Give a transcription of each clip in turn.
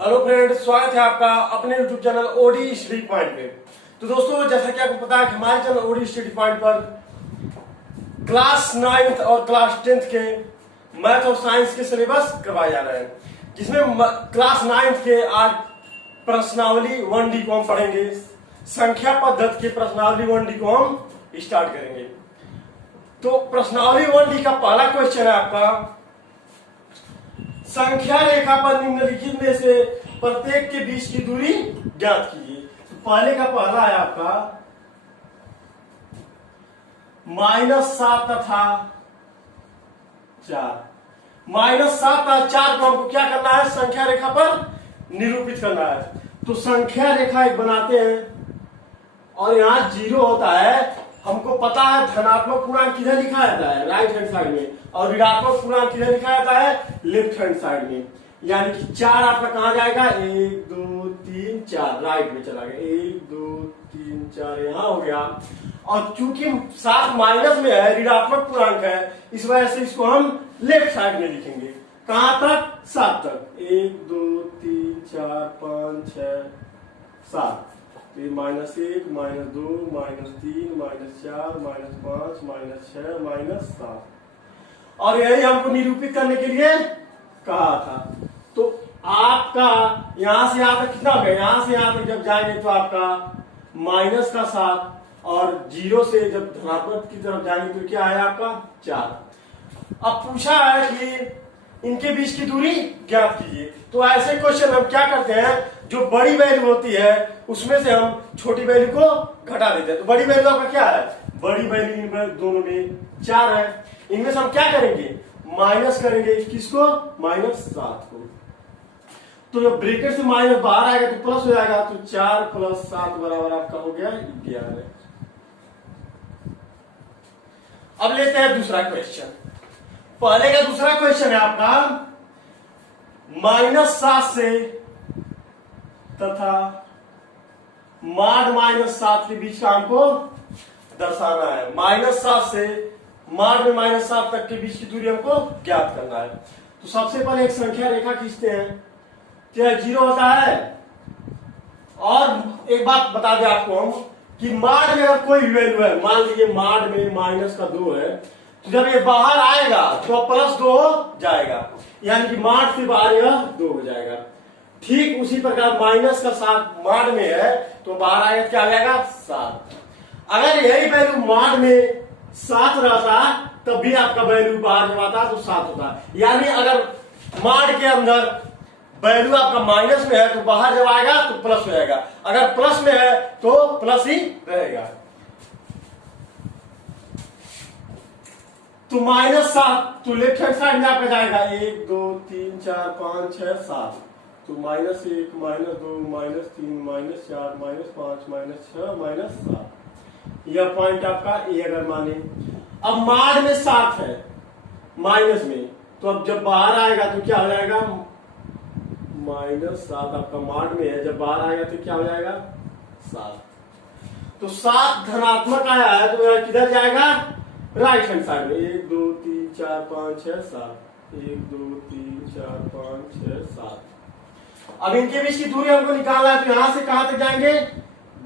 Hello friend, स्वागत है आपका अपने YouTube channel OD study point पे। तो दोस्तों, जैसा कि आपको पता है कि हमारे चैनल ओडी स्टडी पॉइंट पर क्लास 9th और क्लास 10th के मैथ और साइंस के सिलेबस करवाए जा रहे हैं, जिसमें क्लास 9th के आज प्रश्नावली 1D को हम पढ़ेंगे। संख्या पद्धति के प्रश्नावली 1D को हम स्टार्ट करेंगे। तो प्रश्नावली 1D का पहला क्वेश्चन है आपका, संख्या रेखा पर निम्नलिखित में से प्रत्येक के बीच की दूरी ज्ञात कीजिए। तो पहले का पहला है आपका -7 तथा 4। -7 तथा 4 को हमको क्या करना है? संख्या रेखा पर निरूपित करना है। तो संख्या रेखा एक बनाते हैं और यहां 0 होता है। हमको पता है धनात्मक पूर्णांक किधर लिखा जाता है? राइट हैंड साइड में, और ऋणात्मक पूर्णांक किधर लिखा जाता है? लेफ्ट हैंड साइड में। यानी कि 4 आपका कहां जाएगा? 1 2 3 4 राइट में चला गया। 1 2 3 4 यहां हो गया। और चूंकि 7 माइनस में है, ऋणात्मक पूर्णांक है, इस वजह से इसको हम लेफ्ट साइड में लिखेंगे। कहां तक? 7 तक। 1 2 3 4 5 6 7। -1 -2 -3 -4 -5 -6 -7। और यही हमको निरूपित करने के लिए कहा था। तो आपका यहां से यहां तक कितना हो गया? यहां से यहां तक जब जाएंगे तो आपका -7, और 0 से जब धनात्मक की तरफ जाएंगे तो क्या है आपका? 4। अब पूछा है कि इनके बीच की दूरी ज्ञात कीजिए। तो ऐसे क्वेश्चन हम क्या करते हैं, जो बड़ी वैल्यू होती है उसमें से हम छोटी वैल्यू को घटा देते हैं। तो बड़ी वैल्यू आपका क्या है? बड़ी वैल्यू इनमें दोनों में 4 है। इनमें से हम क्या करेंगे? माइनस करेंगे। किसको? -7 को। तो जब ब्रैकेट से माइनस बाहर आएगा तो प्लस हो जाएगा। तो 4 + 7 बराबर आपका हो गया 11। अब लेते हैं दूसरा क्वेश्चन। पहले का दूसरा क्वेश्चन है आपका, -7 से तथा -7 के बीच का हमको दर्शाना है। -7 से में -7 तक के बीच की दूरी हमको ज्ञात करना है। तो सबसे पहले एक संख्या रेखा खींचते हैं। क्या 0 होता है? और एक बात बता दें आपको हम कि माड में अगर कोई वैल्यू है, मान लीजिए माड में -2 है, तो जब ये बाहर आएगा तो +2 हो जाएगा। यानी कि माड से बाहर यह 2 हो जाएगा। ठीक उसी प्रकार -7 माड में है तो बाहर आएगा क्या हो जाएगा? 7। अगर यही वैल्यू माड में 7 रहता तब भी आपका वैल्यू बाहर जब आता तो 7 होता। यानी अगर माड के अंदर वैल्यू आपका माइनस में है तो बाहर जब आएगा तो प्लस हो जाएगा। अगर प्लस में है तो प्लस ही रहेगा। तो -7 तो लेफ्ट हैंड साइड में आपका जाएगा 1 2 3 4 5 6 7। तो -1 -2 -3 -4 -5 -6 -7। यह पॉइंट आपका ए अगर माने। अब माड में 7 है माइनस में, तो अब जब बाहर आएगा तो क्या हो जाएगा? -7 आपका माड में है, जब बाहर आएगा तो क्या हो जाएगा? 7। तो 7 धनात्मक आया है तो यह किधर जाएगा? राइट हैंड साइड में। 1 2 3 4 5 6 7। 1 2 3 4 5 6 7। अब इनके बीच की दूरी हमको निकालना है। तो यहां से कहां तक जाएंगे?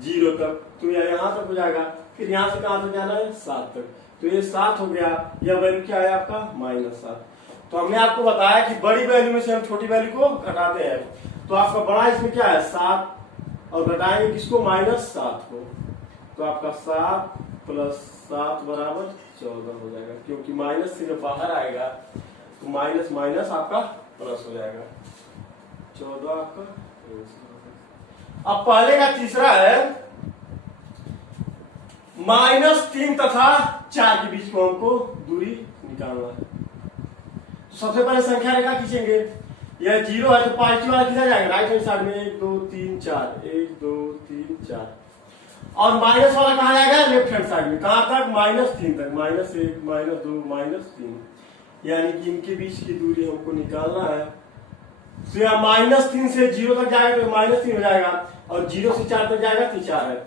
0 तक। तो यहां तक हो जाएगा। फिर यहां से कहां तक जाना है? 7 तक। तो ये 7 हो गया। यह वैल्यू क्या है आपका? -7। तो हमने आपको बताया कि बड़ी वैल्यू में से हम छोटी वैल्यू को घटाते हैं। तो आपका बड़ा इसमें क्या है? 7, और घटाएंगे किसको? -7 को। तो आपका 7 + 7 बराबर 14 हो जाएगा, क्योंकि माइनस से जब बाहर आएगा तो माइनस माइनस आपका प्लस हो जाएगा। 14 आपका। अब पहले का तीसरा है, -3 तथा 4 के बीच को हमको दूरी निकालना है। तो सबसे पहले संख्या रेखा खींचेंगे। यह 0 है तो पॉजिटिव वाला किधर जाएगा? राइट हैंड साइड में। 1 2 3 4 1 2 3 4। और माइनस वाला कहां जाएगा? लेफ्ट हैंड साइड में। कहां तक? -3 तक। -1 -2 -3। यानी कि इनके बीच की दूरी हमको निकालना है। तो यह -3 से 0 तक जाएगा तो -3 हो जाएगा, और 0 से 4 तक जाएगा तो 4 है।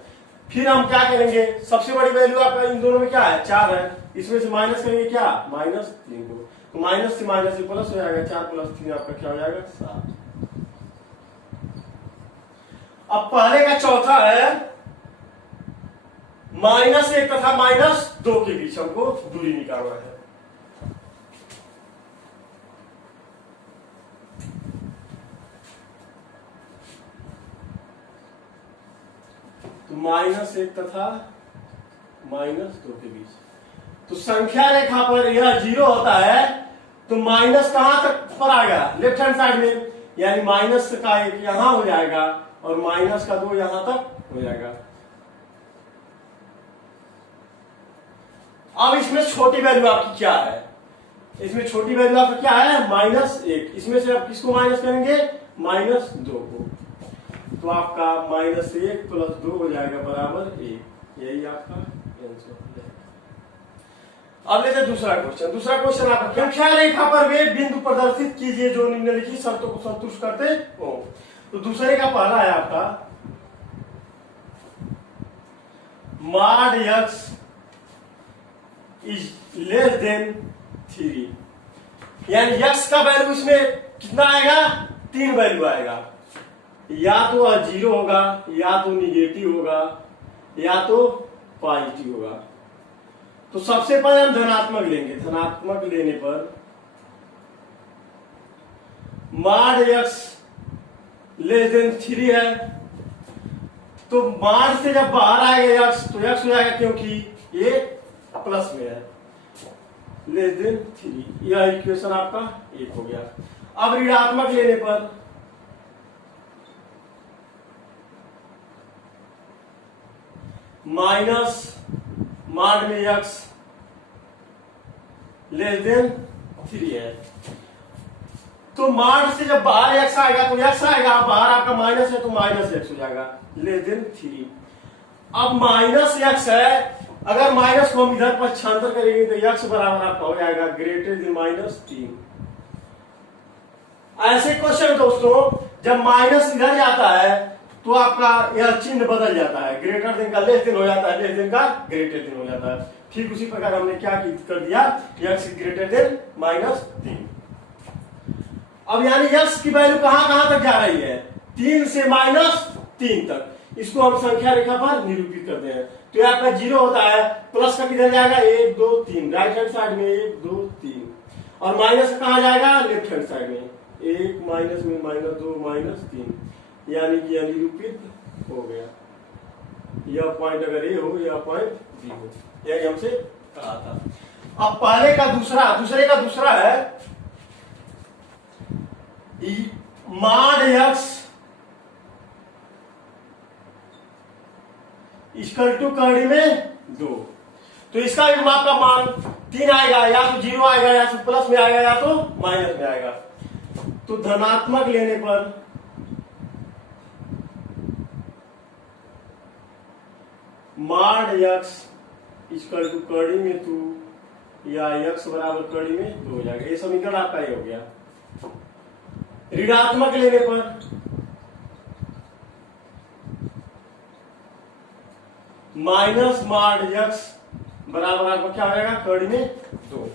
फिर हम क्या करेंगे? सबसे बड़ी वैल्यू आपका इन दोनों में क्या है? 4 है। इसमें से माइनस करेंगे क्या? -3 को। तो माइनस से माइनस से प्लस हो जाएगा। 4 + 3 आपका क्या हो जाएगा? 7। अब पहले का चौथा है -1 तथा -2 के बीच हमको दूरी निकालना है। तो -1 तथा -2 के बीच, तो संख्या रेखा पर यह 0 होता है, तो माइनस कहां तक पर आ गया, लेफ्ट हैंड साइड में, यानी माइनस का 1 यहां हो जाएगा और माइनस का 2 यहां तक हो जाएगा। अब इसमें छोटी वैल्यू आपकी क्या है, इसमें छोटी वैल्यू आपका क्या है, -1। इसमें से आप किसको माइनस करेंगे, -2 को, तो आपका -1 + 2 हो जाएगा बराबर 1। यही आपका आंसर हो जाएगा। अब लेते हैं दूसरा क्वेश्चन। दूसरा क्वेश्चन आपका, संख्या रेखा पर वे बिंदु प्रदर्शित कीजिए जो निम्नलिखित शर्तों को संतुष्ट करते हो। तो दूसरे का पहला है आपका (x इज लेस देन 3), यानी x का वैल्यू इसमें कितना आएगा, 3 वैल्यू आएगा, या तो 0 होगा, या तो निगेटिव होगा, या तो पॉजिटिव होगा। तो सबसे पहले हम धनात्मक लेंगे। धनात्मक लेने पर (x लेस देन 3) है, तो माड से जब बाहर आएगा x तो x हो जाएगा, क्योंकि ये प्लस में है, लेस देन 3। यह इक्वेशन आपका 1 हो गया। अब ऋणात्मक लेने पर माइनस माड में x लेस देन 3 है, तो माड से जब बाहर x आएगा तो x आएगा, बाहर आपका माइनस है तो -x हो जाएगा, लेस देन 3। अब -x है, अगर माइनस को हम इधर पक्षांतर करेंगे तो x बराबर आपका हो जाएगा (-3). ऐसे क्वेश्चन दोस्तों जब माइनस इधर जाता है तो आपका यह चिन्ह बदल जाता है, ग्रेटर देन का लेस देन हो जाता है, लेस देन का ग्रेटर देन हो जाता है। ठीक उसी प्रकार हमने क्या कर दिया, x ग्रेटर देन -3। अब यानी x की वैल्यू कहां कहां तक जा रही है, 3 से -3 तक। इसको हम संख्या रेखा पर निरूपित करते हैं। तो यह आपका 0 होता है, प्लस का किधर जाएगा, 1 2 3, राइट हैंड साइड में 1 2 3, और माइनस कहां जाएगा, लेफ्ट हैंड साइड में 1 माइनस में -2 -3, यानी कि यह निरूपित हो गया। यह पॉइंट अगर ए हो, यह पॉइंट बी हो, यही हमसे कहा था। अब पहले का दूसरे का दूसरा है (mod x इक्वल टू कड़ी में 2). तो इसका भी आपका मान 3 आएगा, या तो 0 आएगा, या तो प्लस में आएगा, या तो माइनस में आएगा। तो धनात्मक लेने पर (mod x इक्वल टू कड़ी में 2) या x बराबर कड़ी में 2 हो जाएगा। ये समीकरण आपका ये हो गया। ऋणात्मक लेने पर (mod x बराबर आपका क्या हो जाएगा, कड़ी में 2।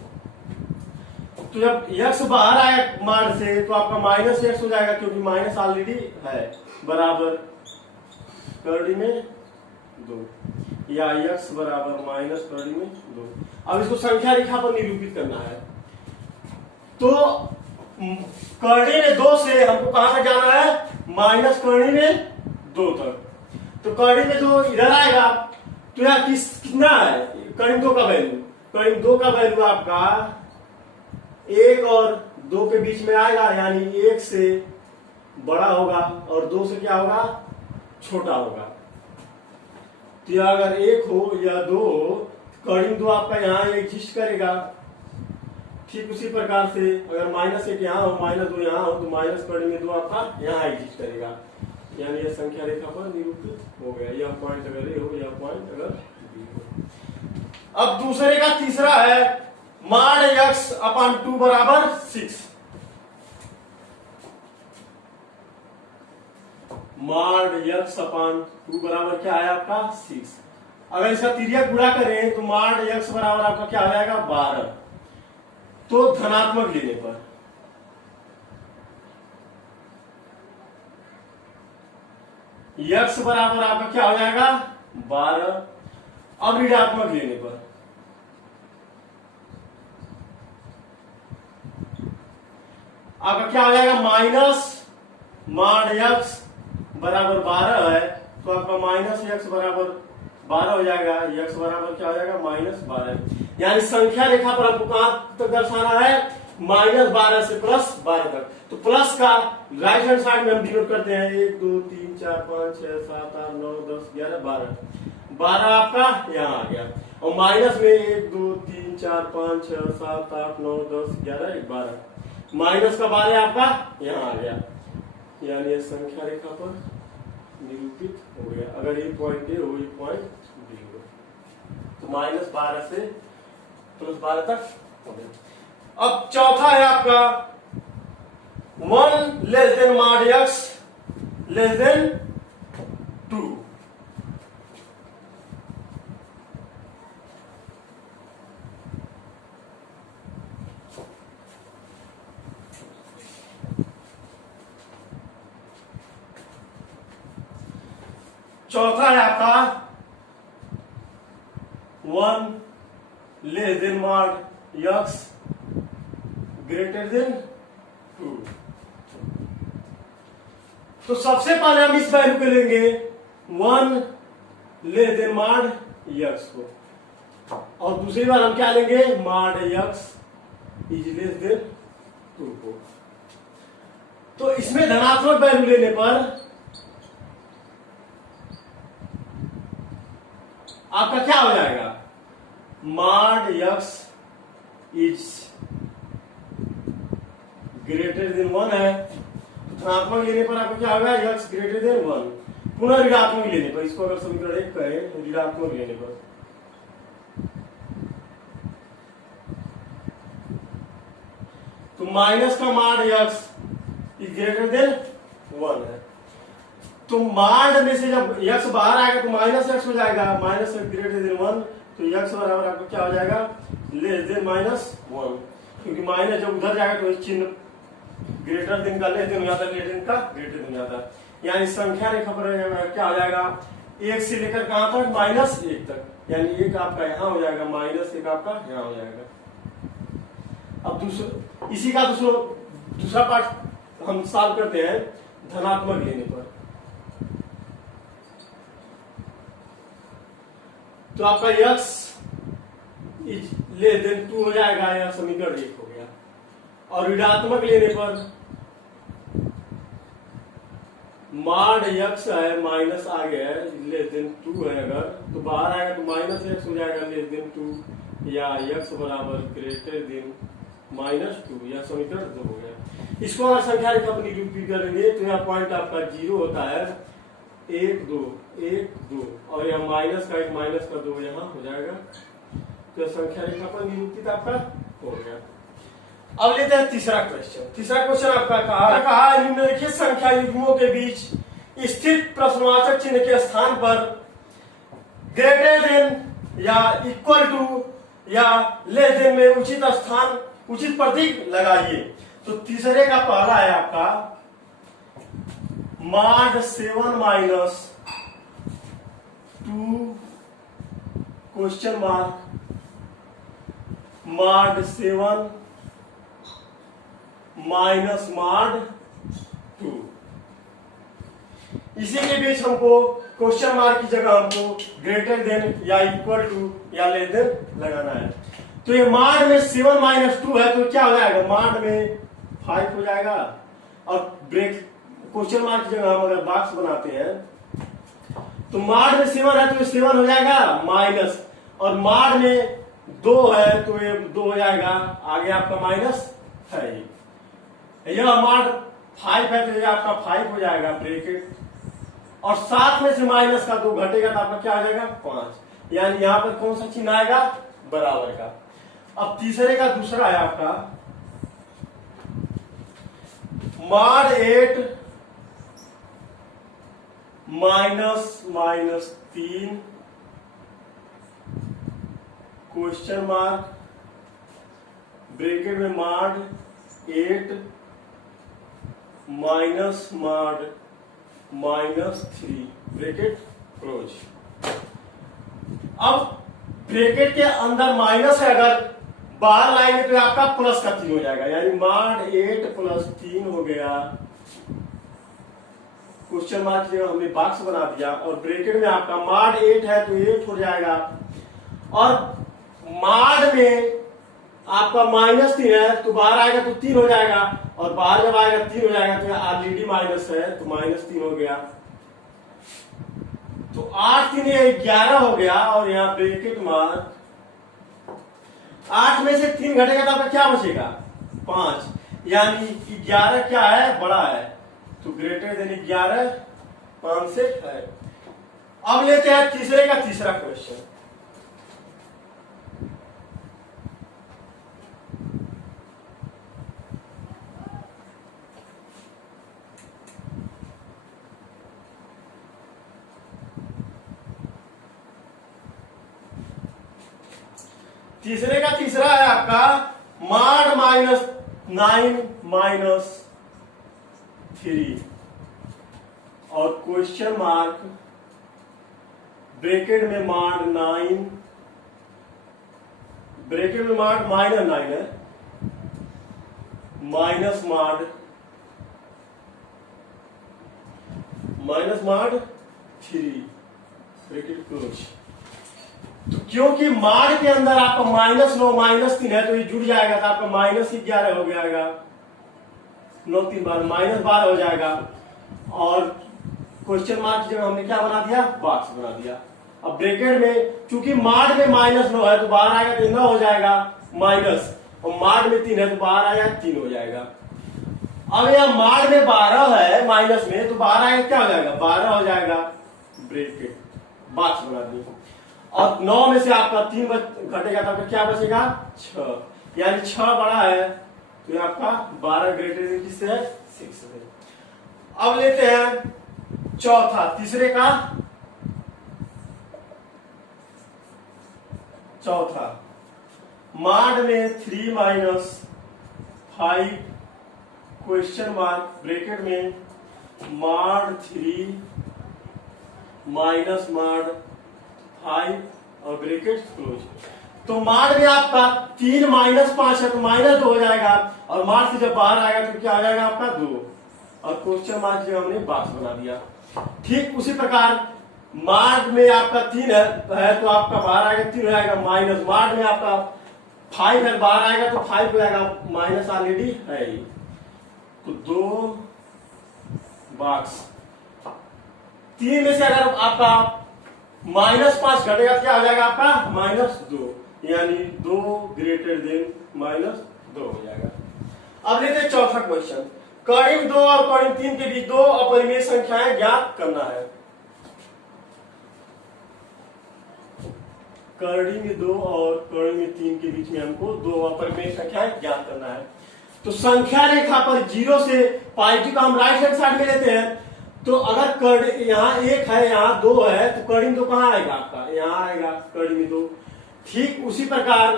तो जब x बाहर आया माड से तो आपका -x हो जाएगा, क्योंकि माइनस ऑलरेडी है, बराबर कड़ी में 2, या x बराबर माइनस कड़ी में 2। अब इसको संख्या रेखा पर निरूपित करना है। तो कड़ी में 2 से हमको कहां तक जाना है, माइनस कड़ी में 2 तक। तो कड़ी में 2 इधर आएगा, तो यह कितना है, कड़ी में 2 का वैल्यू, कड़ी में 2 का वैल्यू आपका 1 और 2 के बीच में आएगा, यानी 1 से बड़ा होगा और 2 से क्या होगा, छोटा होगा। तो यह अगर 1 हो या 2 हो, कड़ी में 2 आपका यहाँ एग्जिस्ट करेगा। ठीक उसी प्रकार से अगर -1 यहाँ हो, -2 यहाँ हो, तो माइनस कड़ी में 2 आपका यहाँ एग्जिस्ट करेगा, यानी यह संख्या रेखा पर निरूपित हो गया। यह पॉइंट अगर ए हो, यह पॉइंट अगर बी हो। अब दूसरे का तीसरा है (mod x/2 बराबर 6). (mod x/2 बराबर क्या है आपका, 6। अगर इसका तिर्यक गुणा करें तो (mod x बराबर आपका क्या हो जाएगा, 12। तो धनात्मक लेने पर यक्स बराबर आपका क्या हो जाएगा 12। अब ऋणात्मक लेने पर आपका क्या हो जाएगा माइनस माड यक्स बराबर 12 है, तो आपका माइनस यक्स बराबर 12 हो जाएगा। यक्स बराबर क्या हो जाएगा -12, यानी संख्या रेखा पर आपको कहां तक दर्शाना है -12 से +12 तक। तो प्लस का राइट हैंड साइड में हम डिनोट करते हैं 1 2 3 4 5 6 7 8 9 10 11 12। 12 आपका यहाँ आ गया, और माइनस में 1 2 3 4 5 6 7 8 9 10 11 12। माइनस का 12 आपका यहाँ आ गया, यानी ये संख्या रेखा पर निरूपित हो गया। अगर ये पॉइंट ए हो, ये पॉइंट बी हो, तो -12 से +12 तक हो गया। अब चौथा है आपका 1 लेस देन माड यक्स लेस देन 2। चौथा है आपका 1 लेस देन माड यक्स ग्रेटर देन 2। तो सबसे पहले हम इस वैल्यू को लेंगे 1 लेस देन माड यक्स को, और दूसरी बार हम क्या लेंगे माड यक्स इज लेस देन 2 को। तो इसमें धनात्मक वैल्यू लेने पर आपका क्या हो जाएगा माड यक्स इज ग्रेटर देन 1 है, तो धनात्मक लेने पर आपको क्या होगा यक्स ग्रेटर देन 1। पुनः ऋणात्मक लेने पर, इसको अगर समीकरण 1 कहें ऋणात्मक लेने पर, तो माइनस का माड यक्स इज ग्रेटर देन 1 है। तो माड में से जब यक्स बाहर आएगा तो माइनस एक्स हो जाएगा, माइनस एक्स ग्रेटर देन 1, तो यक्स बराबर आपको क्या हो जाएगा लेस देन -1, क्योंकि माइनस जब उधर जाएगा तो इस चिन्ह ग्रेटर देन का लेस देन हो जाता है, ग्रेटर देन का ग्रेटर देन हो जाता है। यानी संख्या रेखा पर क्या हो जाएगा 1 से लेकर कहां तक -1 तक, यानी 1 आपका यहां हो जाएगा, -1 आपका यहां हो जाएगा। अब इसी का दूसरा पार्ट हम सॉल्व करते हैं धनात्मक लेने पर। तो आपका यक्स इज लेस देन 2 हो जाएगा, यह समीकरण 1 हो गया। और ऋणात्मक लेने पर माड यक्स है माइनस आ गया है लेस देन 2 है, अगर तो बाहर आएगा तो -x हो जाएगा लेस देन 2, या यक्स बराबर ग्रेटर देन -2, यह समीकरण 2 हो गया। इसको अगर संख्या रेखा पर निरूपित करेंगे तो यह पॉइंट आपका 0 होता है, 1 2 1 2, और यह माइनस का 1 माइनस का 2 यहाँ हो जाएगा, तो संख्या रेखा पर निरूपित आपका हो गया। अब लेते हैं तीसरा क्वेश्चन। तीसरा क्वेश्चन आपका कहा निम्नलिखित संख्या युग्मों के बीच स्थित प्रश्नवाचक चिन्ह के स्थान पर ग्रेटर देन या इक्वल टू या लेस देन में उचित प्रतीक लगाइए। तो तीसरे का पहला है आपका माड 7 माइनस 2 क्वेश्चन मार्क माड 7 माइनस माड 2। इसी के बीच हमको क्वेश्चन मार्क की जगह हमको ग्रेटर देन या इक्वल टू या लेस देन लगाना है। तो ये माड में 7 माइनस 2 है, तो क्या हो जाएगा माड में 5 हो जाएगा, और ब्रेक क्वेश्चन मार्क की जगह हम अगर बॉक्स बनाते हैं तो माड में 7 है तो ये 7 हो जाएगा माइनस, और माड में 2 है तो ये 2 हो जाएगा, आगे आपका माइनस है। यह माड 5 है तो ये आपका 5 हो जाएगा ब्रैकेट, और 7 में से माइनस का 2 घटेगा तो आपका क्या आ जाएगा 5, यानी यहां पर कौन सा चिन्ह आएगा बराबर का। अब तीसरे का दूसरा है आपका माड 8 माइनस 3 क्वेश्चन मार्क ब्रैकेट में माड 8 माइनस माड -3 ब्रैकेट क्लोज। अब ब्रैकेट के अंदर माइनस है, अगर बाहर लाएंगे तो आपका प्लस का 3 हो जाएगा, यानी mod 8 + 3 हो गया। क्वेश्चन मार्क की जगह हमने बॉक्स बना दिया, और ब्रैकेट में आपका mod 8 है तो 8 हो जाएगा, और mod में आपका -3 है तो बाहर आएगा तो 3 हो जाएगा, और बाहर जब आएगा 3 हो जाएगा तो ऑलरेडी माइनस है तो -3 हो गया, तो 8 3 11 हो गया। और यहाँ ब्रैकेट मार्क 8 में से 3 घटेगा तो आपका क्या बचेगा 5, यानी 11 क्या है बड़ा है, तो ग्रेटर देन 11 5 से है। अब लेते हैं तीसरे का तीसरा क्वेश्चन। तीसरे का तीसरा है आपका mod -9 - 3 और क्वेश्चन मार्क ब्रैकेट में mod 9 ब्रैकेट में mod -9 है mod 3 ब्रैकेट क्लोज। तो क्योंकि mod के अंदर आपका -9 -3 है तो ये जुड़ जाएगा, तो आपका -11 हो जाएगा, 9 3 बार -12 हो जाएगा, और क्वेश्चन मार्क की जगह हमने क्या बना दिया बॉक्स बना दिया। अब ब्रैकेट में चूंकि mod में -9 है तो बाहर आएगा तो 9 हो जाएगा माइनस, और mod में 3 है तो बाहर आएगा 3 हो जाएगा। अब यह mod में 12 है माइनस में तो बाहर आएगा क्या हो जाएगा 12 हो जाएगा, ब्रैकेट बॉक्स बना दिया, और 9 में से आपका 3 घटेगा तो आपका क्या बचेगा 6, यानी 6 बड़ा है तो ये आपका 12 ग्रेटर देन किससे है 6 है। अब लेते हैं चौथा तीसरे का चौथा mod में 3 - 5 क्वेश्चन मार्क ब्रैकेट में mod 3 - mod 5 और ब्रैकेट क्लोज। तो mod में आपका 3 - 5 है तो -2 हो जाएगा, और mod से जब बाहर आएगा तो क्या हो जाएगा आपका 2, और क्वेश्चन मार्क जो हमने बॉक्स बना दिया। ठीक उसी प्रकार mod में आपका 3 है तो आपका बाहर आएगा 3 हो जाएगा, माइनस mod में आपका 5 है बाहर आएगा तो 5 हो जाएगा, माइनस ऑलरेडी है, तो 2 बॉक्स। 3 में से अगर आपका -5 घटेगा क्या हो जाएगा आपका -2, यानी 2 ग्रेटर देन -2 हो जाएगा। अब लेते हैं चौथा क्वेश्चन। करीब 2 और करीब 3 के बीच 2 अपरिमेय संख्याएं ज्ञात करना है। कड़ी में 2 और कड़ी में 3 के बीच में हमको 2 अपरिमेय संख्याएं ज्ञात करना है। तो संख्या रेखा पर 0 से पॉजिटिव का हम राइट हैंड साइड में लेते हैं, तो अगर कड़ी यहाँ 1 है यहाँ 2 है तो कड़ी में 2 कहाँ आएगा आपका यहाँ आएगा कड़ी में 2। ठीक उसी प्रकार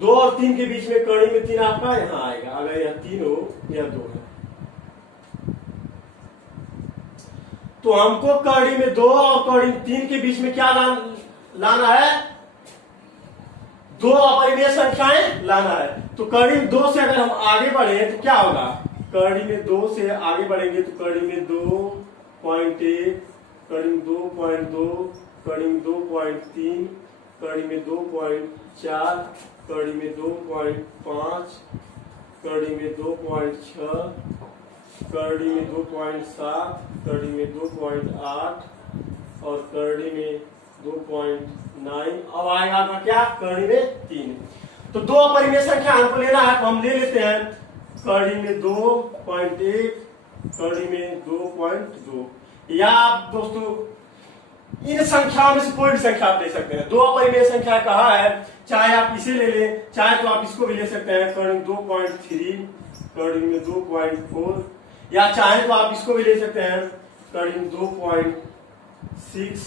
2 और 3 के बीच में कड़ी में 3 आपका यहाँ आएगा, अगर यह 3 हो या 2 है तो हमको कड़ी में 2 और कड़ी में 3 के बीच में क्या लाना है 2 अपरिमेय संख्याएं लाना है। तो कड़ी में 2 से अगर हम आगे बढ़े तो क्या होगा, कड़ी में 2 से आगे बढ़ेंगे तो कड़ी में 2.1 कड़ी में 2.2 कड़ी में 2.3 कड़ी में 2.4 कड़ी में 2.5 कड़ी में 2.6 कड़ी में 2.7 कड़ी में 2.8 और कड़ी में 2.9। अब आएगा आपका क्या कड़ी में 3। तो 2 अपरिमेय संख्या हमको लेना है तो हम ले लेते हैं कड़ी में 2.1 कड़ी में 2.2, या आप दोस्तों इन संख्याओं में से कोई भी संख्या आप ले सकते हैं। 2 अपरिमेय संख्या कहा है, चाहे आप इसे ले लें चाहे तो आप इसको भी ले सकते हैं कड़ी में 2.3 कड़ी में 2.4, या चाहे तो आप इसको भी ले सकते हैं कड़ी में 2.6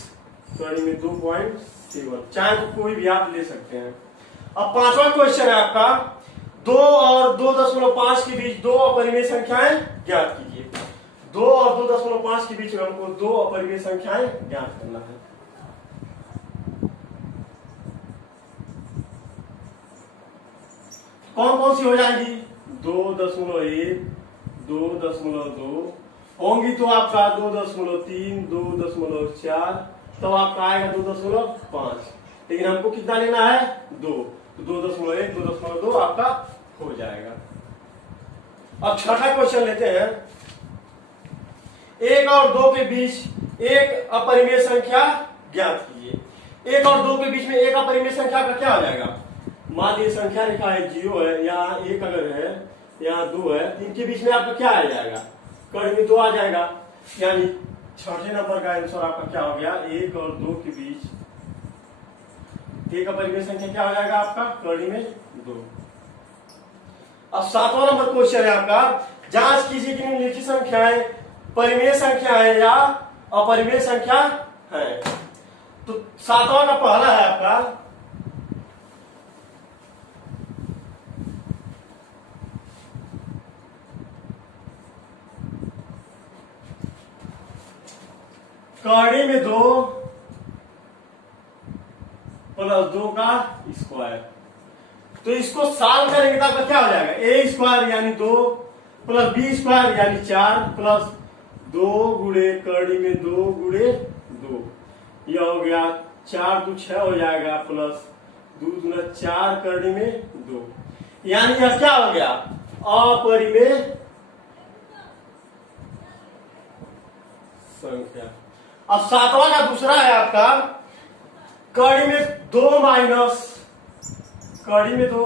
कड़ी में 2.7, चाहे तो कोई भी आप ले सकते हैं। अब 5वां क्वेश्चन है आपका 2 और 2.5 के बीच 2 अपरिमेय संख्याएं ज्ञात कीजिए। 2 और 2.5 के बीच में हमको दो अपरिमेय संख्याएं ज्ञात करना है। कौन कौन सी हो जाएंगी? 2.1, 2.2 होंगी तो आपका 2.3, 2.4, तो आपका आएगा 2.5। लेकिन हमको कितना लेना है? 2, तो 2.1, 2.2 आपका हो जाएगा। अब छठा क्वेश्चन लेते हैं। 1 और 2 के बीच एक अपरिमेय संख्या ज्ञात कीजिए। 1 और 2 के बीच में एक अपरिमेय संख्या का क्या हो जाएगा? मान लीजिए संख्या लिखा है 0 है, यहाँ 1 अगर है, यहाँ 2 है, इनके बीच में आपका क्या आ जाएगा? कड़ी में 2 आ जाएगा। यानी छठे नंबर का आंसर आपका क्या हो गया? 1 और 2 के बीच एक अपरिमेय संख्या क्या हो जाएगा आपका? कड़ी में 2। अब 7वां नंबर क्वेश्चन है आपका, जांच कीजिए कि निम्नलिखित संख्याएं परिमेय संख्या है या अपरिमेय संख्या है। तो 7वां का पहला है आपका, कड़ी में 2 प्लस 2 का स्क्वायर। तो इसको सॉल्व करेंगे तो आपका क्या हो जाएगा? ए स्क्वायर यानी 2 प्लस बी स्क्वायर यानी 4 प्लस 2 गुणे कड़ी में 2 गुणे 2, यह हो गया 4 2 6 हो जाएगा, प्लस 2 दूना 4 कड़ी में 2, यानी यह क्या हो गया? अपरिमेय संख्या। अब 7वां का दूसरा है आपका, कड़ी में 2 माइनस कड़ी में 2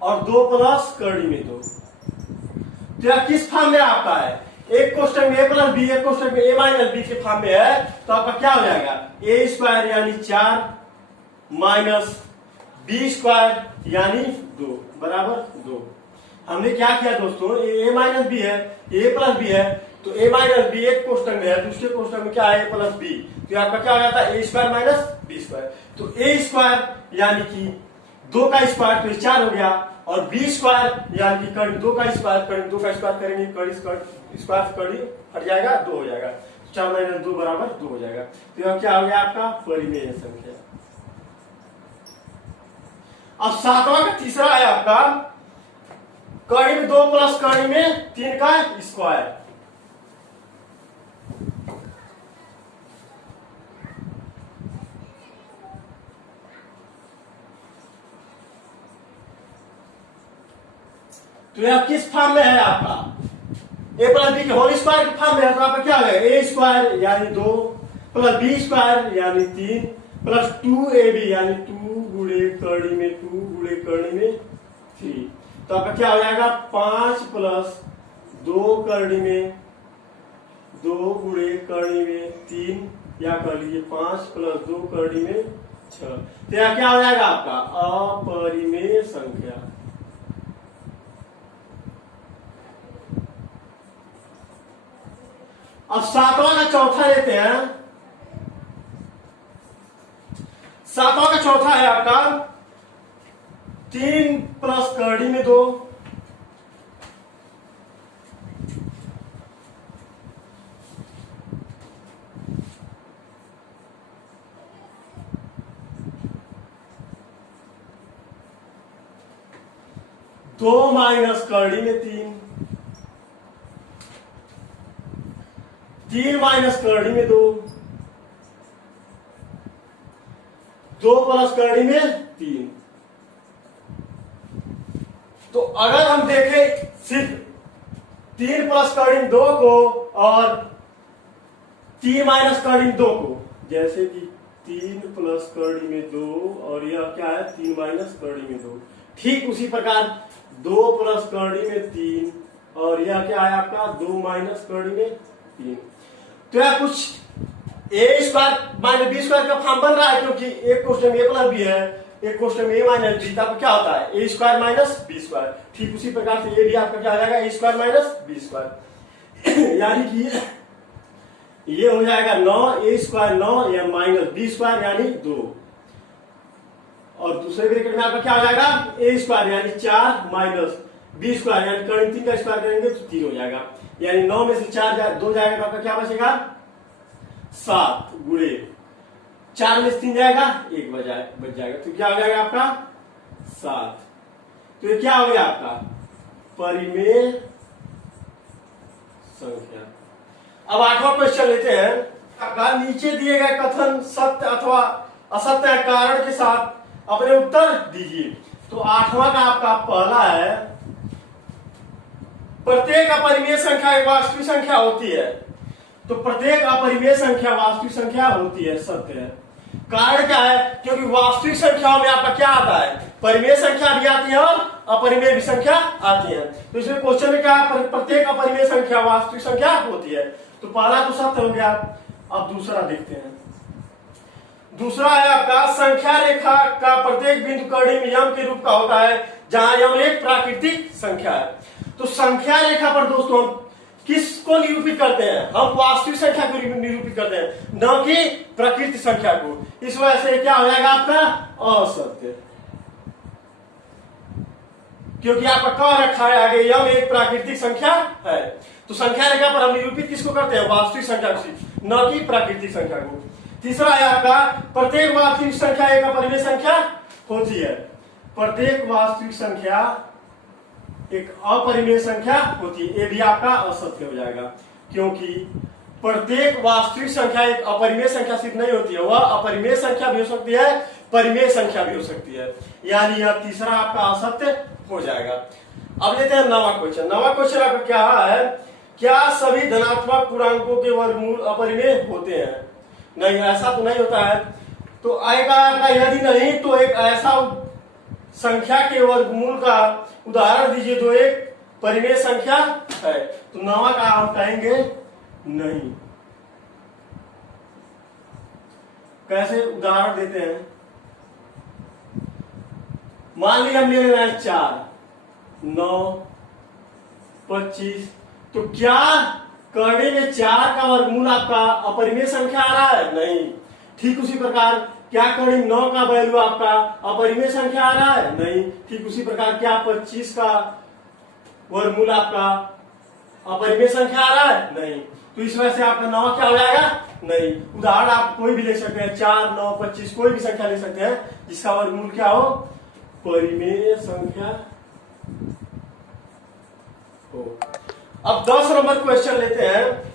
और 2 प्लस कड़ी में 2। तो यह किस फॉर्म में आपका है? एक क्वेश्चन में ए प्लस बी, एक क्वेश्चन में ए माइनस बी के फॉर्म में है। तो आपका क्या हो जाएगा? ए स्क्वायर यानी 4 माइनस बी स्क्वायर यानी 2 बराबर 2। हमने क्या किया दोस्तों? ए माइनस बी है, ए प्लस बी है, तो ए माइनस बी एक क्वेश्चन में है, दूसरे क्वेश्चन में क्या है? ए प्लस बी। तो आपका क्या हो जाता है? ए स्क्वायर माइनस बी स्क्वायर। तो ए स्क्वायर यानी कि 2 का स्क्वायर तो 4 हो गया, और बी स्क्वायर यानी कि कड़ी 2 का स्क्वायर, कड़ी 2 का स्क्वायर करेंगे, कड़ी स्क्वायर कड़ी हट जाएगा, 2 हो जाएगा। 4 माइनस 2 बराबर 2 हो जाएगा। तो यह क्या हो गया आपका? परिमेय संख्या। अब 7वां का तीसरा है आपका, कड़ी में 2 प्लस कड़ी में 3 का स्क्वायर। तो यह किस फॉर्म में है आपका? ए प्लस बी के होल स्क्वायर के फॉर्म में है। तो आपका क्या हो गया? ए स्क्वायर यानी 2 प्लस बी स्क्वायर यानी 3 प्लस 2ab यानी 2 गुणे कड़ी में 2 गुणे कड़ी में 3। तो आपका क्या हो जाएगा? 5 प्लस 2 कड़ी में 2 गुणे कड़ी में 3, या कर लीजिए 5 प्लस 2 कड़ी में 6। तो यह क्या हो जाएगा आपका? अपरिमेय संख्या। अब 7वां का चौथा लेते हैं। 7वां का चौथा है आपका, 3 प्लस कड़ी में 2 2 माइनस कड़ी में 3 माइनस कड़ी में 2 प्लस कड़ी में 3। तो अगर हम देखें सिर्फ 3 प्लस कड़ी में 2 को और 3 माइनस कड़ी में 2 को, जैसे कि 3 प्लस कड़ी में 2 और यह क्या है? 3 माइनस कड़ी में 2। ठीक उसी प्रकार 2 प्लस कड़ी में 3 और यह क्या है आपका? 2 माइनस कड़ी में 3। तो यह कुछ ए स्क्वायर माइनस बी स्क्वायर का फॉर्म बन रहा है, क्योंकि एक क्वेश्चन में ए प्लस बी है, एक क्वेश्चन में ए माइनस बी। तब क्या होता है? ए स्क्वायर माइनस बी स्क्वायर। ठीक उसी प्रकार से ये भी आपका क्या हो जाएगा? ए स्क्वायर माइनस बी स्क्वायर। यानी कि ये हो जाएगा 9, ए स्क्वायर 9 या माइनस बी स्क्वायर यानी 2, और दूसरे ब्रैकेट में आपका क्या हो जाएगा? ए स्क्वायर यानी 4 माइनस बी स्क्वायर यानी कर्ण 3 का स्क्वायर करेंगे तो 3 हो जाएगा, यानी 9 में से 2 जाएगा तो आपका क्या बचेगा 7 गुणे 4 में से 3 जाएगा 1 बच जाएगा, तो क्या हो जाएगा आपका 7। तो ये क्या हो गया आपका परिमेय संख्या। अब 8वां क्वेश्चन लेते हैं। आपका नीचे दिए गए कथन सत्य अथवा असत्य कारण के साथ अपने उत्तर दीजिए। तो 8वां का आपका पहला है प्रत्येक अपरिमेय संख्या एक वास्तविक संख्या होती है। तो प्रत्येक अपरिमेय संख्या वास्तविक संख्या होती है, सत्य है। कारण क्या है, क्योंकि वास्तविक संख्याओं में आपका क्या आता है, परिमेय संख्या भी आती है और अपरिमेय भी संख्या आती है। तो इसमें क्वेश्चन में क्या है, प्रत्येक अपरिमेय संख्या वास्तविक संख्या होती है। तो पहला तो सत्य हो गया। अब दूसरा देखते हैं। दूसरा है आपका संख्या रेखा का प्रत्येक बिंदु कर्णिम यम के रूप का होता है, जहां यम एक प्राकृतिक संख्या है। तो संख्या रेखा पर दोस्तों किसको निरूपित करते हैं, हम वास्तविक संख्या को निरूपित करते हैं, न कि प्राकृतिक संख्या को। इस वजह से क्या हो जाएगा आपका असत्य, क्योंकि आपका कह रखा है आगे यम एक प्राकृतिक संख्या है। तो संख्या रेखा पर हम निरूपित किसको करते हैं, वास्तविक संख्या को, न कि प्राकृतिक संख्या को। तीसरा है आपका प्रत्येक वास्तविक संख्या एक अपरिमेय संख्या होती है। प्रत्येक वास्तविक संख्या एक अपरिमेय संख्या होती है, ये भी आपका असत्य हो जाएगा, क्योंकि प्रत्येक वास्तविक संख्या एक अपरिमेय संख्या सिर्फ नहीं होती है, वह अपरिमेय संख्या भी हो सकती है, परिमेय संख्या भी हो सकती है, यानी यह तीसरा आपका असत्य हो जाएगा। अब लेते हैं 9वां क्वेश्चन। 9वां क्वेश्चन आपका क्या है, क्या सभी धनात्मक पूर्णांकों के वर्गमूल अपरिमेय होते हैं? नहीं, ऐसा तो नहीं होता है। तो आएगा आपका यदि नहीं तो एक ऐसा संख्या के वर्गमूल का उदाहरण दीजिए जो एक परिमेय संख्या है। तो 9वां का हम कहेंगे नहीं। कैसे उदाहरण देते हैं, मान लीजिए हम ले लेना है 4, 9, 25। तो क्या कर्णी में 4 का वर्गमूल आपका अपरिमेय संख्या आ रहा है? नहीं। ठीक उसी प्रकार क्या कर्णी 9 का वैल्यू आपका अपरिमेय संख्या आ रहा है? नहीं। ठीक उसी प्रकार क्या 25 का वर्गमूल आपका अपरिमेय संख्या आ रहा है? नहीं। तो इस वजह से आपका 9 क्या हो जाएगा? नहीं। उदाहरण आप कोई भी ले सकते हैं, 4, 9, 25 कोई भी संख्या ले सकते हैं जिसका वर्गमूल क्या हो, परिमेय संख्या हो। अब 10 नंबर क्वेश्चन लेते हैं।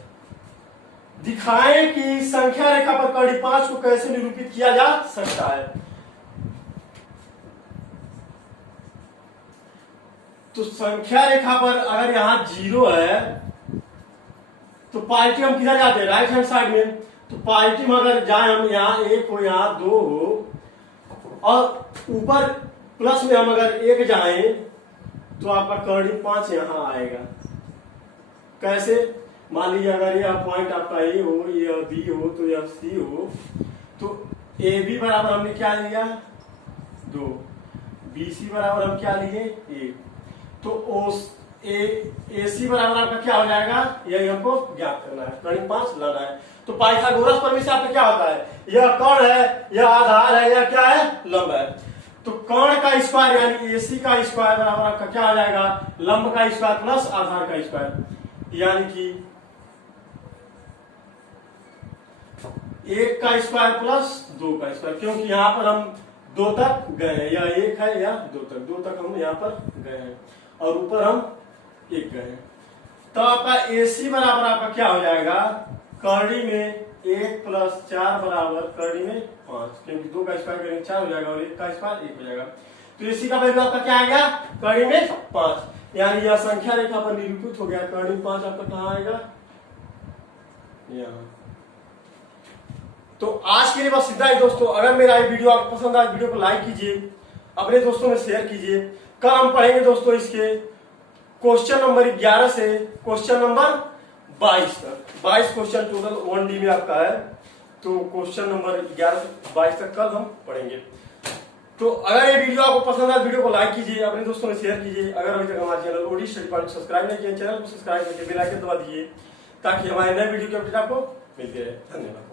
दिखाएं कि संख्या रेखा पर कड़ी 5 को कैसे निरूपित किया जा सकता है। तो संख्या रेखा पर अगर यहां 0 है तो पॉजिटिव हम किधर जाते हैं, राइट हैंड साइड में। तो पॉजिटिव अगर जाए हम, यहां 1 हो यहां 2 हो, और ऊपर प्लस में हम अगर 1 जाएं तो आपका कर्णी 5 यहां आएगा। कैसे, मान लीजिए अगर यह पॉइंट आपका ए हो, यह बी हो, तो यह सी हो, तो ए बी बराबर हमने क्या लिया 2, बी सी बराबर हम क्या लिए 1, तो ए सी बराबर आपका क्या हो जाएगा, यही हमको ज्ञात करना है, कर्णी 5 लाना है। तो पाइथागोरस प्रमेय से आपका क्या होता है, यह कर्ण है, यह आधार है, यह क्या है, लंब है। तो कर्ण का स्क्वायर यानी एसी का स्क्वायर बराबर आपका क्या हो जाएगा, लंब का स्क्वायर प्लस आधार का स्क्वायर, यानी कि 1 का स्क्वायर प्लस 2 का स्क्वायर, क्योंकि यहां पर हम 2 तक गए हैं, या 1 है या 2 तक हम यहां पर गए हैं, और ऊपर हम 1 गए हैं। तो आपका एसी बराबर आपका क्या हो जाएगा, कर्णी में 1 प्लस 4 बराबर कर्णी में 5, क्योंकि 2 का स्क्वायर करेंगे 4 हो जाएगा और 1 का स्क्वायर 1 हो जाएगा। तो एसी का वैल्यू आपका क्या आएगा, कर्णी में 5, यानी यह संख्या रेखा पर निरूपित हो गया। कर्णी 5 आपका कहां आएगा, यहाँ। तो आज के लिए बस इतना ही दोस्तों। अगर मेरा ये वीडियो आपको पसंद आए, वीडियो को लाइक कीजिए, अपने दोस्तों में शेयर कीजिए। कल हम पढ़ेंगे दोस्तों इसके क्वेश्चन नंबर 11 से क्वेश्चन नंबर 22 तक। 22 क्वेश्चन टोटल 1D में आपका है, तो क्वेश्चन नंबर 11 से 22 तक कल हम पढ़ेंगे। तो अगर ये वीडियो आपको पसंद आए, वीडियो को लाइक कीजिए, अपने दोस्तों में शेयर कीजिए। अगर अभी तक हमारे channel OD study point subscribe नहीं किए, चैनल को सब्सक्राइब करके बेल आइकन दबा दीजिए, ताकि हमारे नए वीडियो की अपडेट आपको मिलती रहे। धन्यवाद।